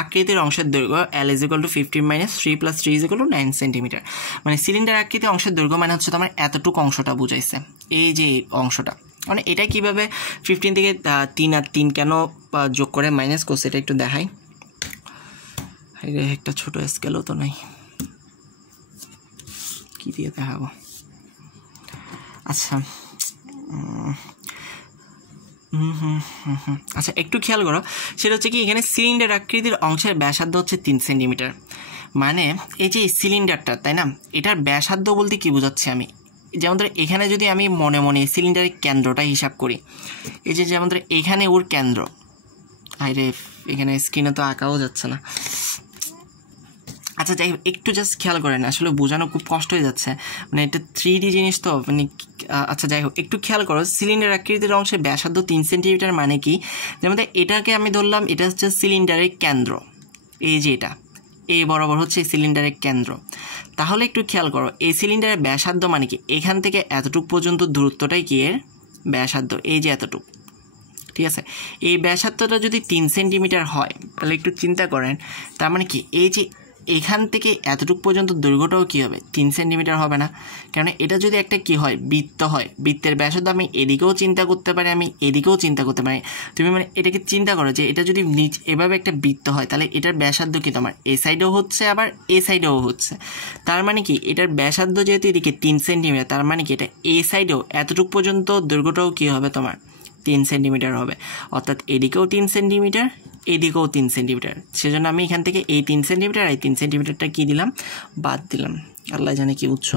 আকৃতির অংশের দৈর্ঘ্য L = 15 - 3 + 3 = 9 সেন্টিমিটার। মানে সিলিন্ডার আকৃতির অংশের দৈর্ঘ্য মানে হচ্ছে তোমার এতটুকু অংশটা বুঝাইছে, এই যে অংশটা। মানে এটা কিভাবে 15 থেকে 3 আর 3 কেন যোগ করে মাইনাস করছে এটা একটু দেখাই। একটা ছোট স্কেলও তো নাই, কি দিয়ে দেখাবো। আচ্ছা আচ্ছা, একটু খেয়াল করো, সেটা হচ্ছে কি এখানে সিলিন্ডার আকৃতির অংশের ব্যাসার্ধ হচ্ছে 3 সেন্টিমিটার। মানে এই যে সিলিন্ডারটা, তাই না, এটার ব্যাসার্ধ বলতে কি বোঝাচ্ছি আমি, যেমন ধরো এখানে যদি আমি মনে মনে সিলিন্ডারের কেন্দ্রটা হিসাব করি, এই যে যেমন ধরো এখানে ওর কেন্দ্র, আরে এখানে স্ক্রিনে তো আঁকাও যাচ্ছে না। আচ্ছা, যাই হোক, একটু জাস্ট খেয়াল করেন, আসলে বোঝানো খুব কষ্ট হয়ে যাচ্ছে, মানে এটা 3D জিনিস তো, মানে আচ্ছা যাই হোক, একটু খেয়াল করো, সিলিন্ডার আকৃতির অংশে ব্যাসার্ধ 3 সেন্টিমিটার মানে কি, যেমন এটাকে আমি ধরলাম এটা হচ্ছে সিলিন্ডারের কেন্দ্র, এই যে এটা এই বরাবর হচ্ছে সিলিন্ডারের কেন্দ্র। তাহলে একটু খেয়াল করো, এই সিলিন্ডারের ব্যাসার্ধ মানে কি, এখান থেকে এতটুক পর্যন্ত দূরত্বটাই কি এর ব্যাসার্ধ, এই যে এতটুক, ঠিক আছে। এই ব্যাসার্ধটা যদি 3 সেন্টিমিটার হয় তাহলে একটু চিন্তা করেন, তার মানে কি এই যে এখান থেকে এতটুকু পর্যন্ত দৈর্ঘ্যটাও কী হবে 3 সেন্টিমিটার হবে না, কারণ এটা যদি একটা কি হয় বৃত্ত হয়, বৃত্তের ব্যাসার্ধ আমি এদিকেও চিন্তা করতে পারি, আমি এদিকেও চিন্তা করতে পারি। তুমি মানে এটাকে চিন্তা করো যে এটা যদি এভাবে একটা বৃত্ত হয় তাহলে এটার ব্যাসার্ধ কি তোমার এই সাইডেও হচ্ছে আবার এই সাইডেও হচ্ছে, তার মানে কি এটার ব্যাসার্ধ যেহেতু এদিকে 3 সেন্টিমিটার, তার মানে কি এটা এই সাইডেও এতটুকু পর্যন্ত দৈর্ঘ্যটাও কী হবে তোমার 3 সেন্টিমিটার হবে, অর্থাৎ এদিকেও 3 সেন্টিমিটার এদিকেও 3 সেন্টিমিটার। সেজন্য আমি এখান থেকে এই 3 সেন্টিমিটার এই 3 সেন্টিমিটারটা কী দিলাম, বাদ দিলাম, আল্লাহ জানে কি উৎস।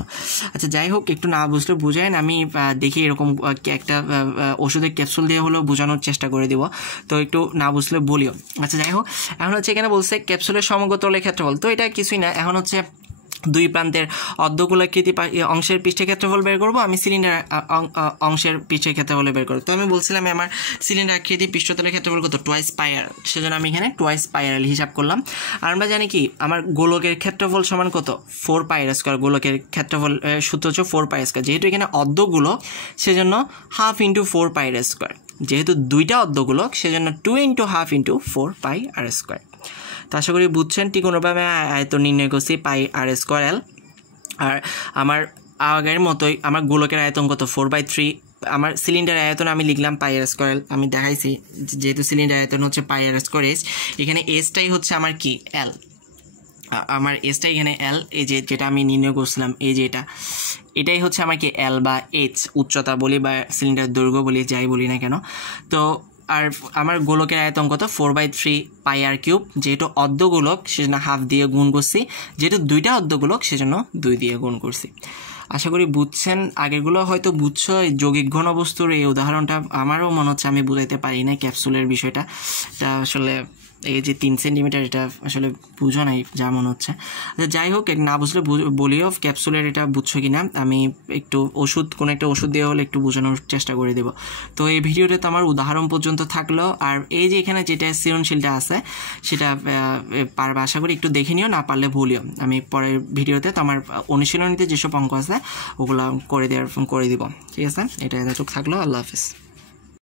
আচ্ছা যাই হোক, একটু না বুঝলে বুঝায় না, আমি দেখি এরকম একটা ওষুধের ক্যাপসুল দিয়ে হলেও বোঝানোর চেষ্টা করে দিব, তো একটু না বুঝলে বলিও। আচ্ছা যাই হোক, এখন হচ্ছে এখানে বলছে ক্যাপসুলের সমগতলের ক্ষেত্রফল, তো এটা কিছুই না, এখন হচ্ছে দুই প্রান্তের অর্ধগোলাকৃতি অংশের পৃষ্ঠের ক্ষেত্রফল বের করবো, আমি সিলিন্ডার অংশের পৃষ্ঠের ক্ষেত্রফল বের করবো। তো আমি বলছিলাম আমার সিলিন্ডার আকৃতি পৃষ্ঠতলের ক্ষেত্রফল কত 2 পাই r, সেজন্য আমি এখানে 2 পাই r হিসাব করলাম। আর আমরা জানি কি আমার গোলকের ক্ষেত্রফল সমান কত 4 পাই r স্কয়ার, গোলকের ক্ষেত্রফল সূত্র হচ্ছে 4 পাই r স্কয়ার, যেহেতু এখানে অর্ধগোলক সেজন্য 1/2 × 4 পাই r স্কয়ার, যেহেতু দুইটা অর্ধগোলক সেজন্য 2 × 1/2 × 4 পাই r স্কয়ার। তো আশা করি বুঝছেন, ঠিক কোনোভাবে আয়তন নির্ণয় করছি পাই r স্কয়ার l। আর আমার আগের মতোই আমার গোলকের আয়তন কত 4/3, আমার সিলিন্ডার আয়তন আমি লিখলাম পাই r স্কয়ার, আমি দেখাইছি যেহেতু সিলিন্ডার আয়তন হচ্ছে পাই r স্কয়ার h, এখানে এসটাই হচ্ছে আমার কি l। আমার এসটা এখানে এল, এই যে যেটা আমি নির্ণয় করছিলাম, এই যে এটাই হচ্ছে আমার কি এল বা এইচ উচ্চতা বলি বা সিলিন্ডার দৈর্ঘ্য বলি, যাই বলি না কেন। তো আর আমার গোলকের আয়তন কত 4/3 পাই আর কিউব, যেহেতু অর্ধগোলক সেজন্য হাফ দিয়ে গুণ করছি, যেহেতু দুইটা অর্ধগোলক সেজন্য 2 দিয়ে গুণ করছি। আশা করি বুঝছেন, আগেরগুলো হয়তো বুঝছো। এই যৌগিক ঘনবস্তুর এই উদাহরণটা আমারও মনে হচ্ছে আমি বুঝাইতে পারি না ক্যাপসুলের বিষয়টা, এটা আসলে এই যে 3 সেন্টিমিটার এটা আসলে বুঝো নাই যা মনে হচ্ছে। যাই হোক, না বুঝলে বলিও ক্যাপসুলের এটা বুঝছো কি না, আমি একটু কোনো একটা ওষুধ দিয়ে হলে একটু বোঝানোর চেষ্টা করে দেবো। তো এই ভিডিওতে তো আমার উদাহরণ পর্যন্ত থাকলো, আর এই যে এখানে যেটা সৃজনশীলটা আছে সেটা পারবে আশা করি, একটু দেখে নিও, না পারলে ভুলিও। আমি পরের ভিডিওতে তো আমার অনুশীলনীতে যেসব অঙ্ক আছে ওগুলো করে দিব, ঠিক আছে? এটা এতটুকু থাকলো। আল্লাহ হাফিজ।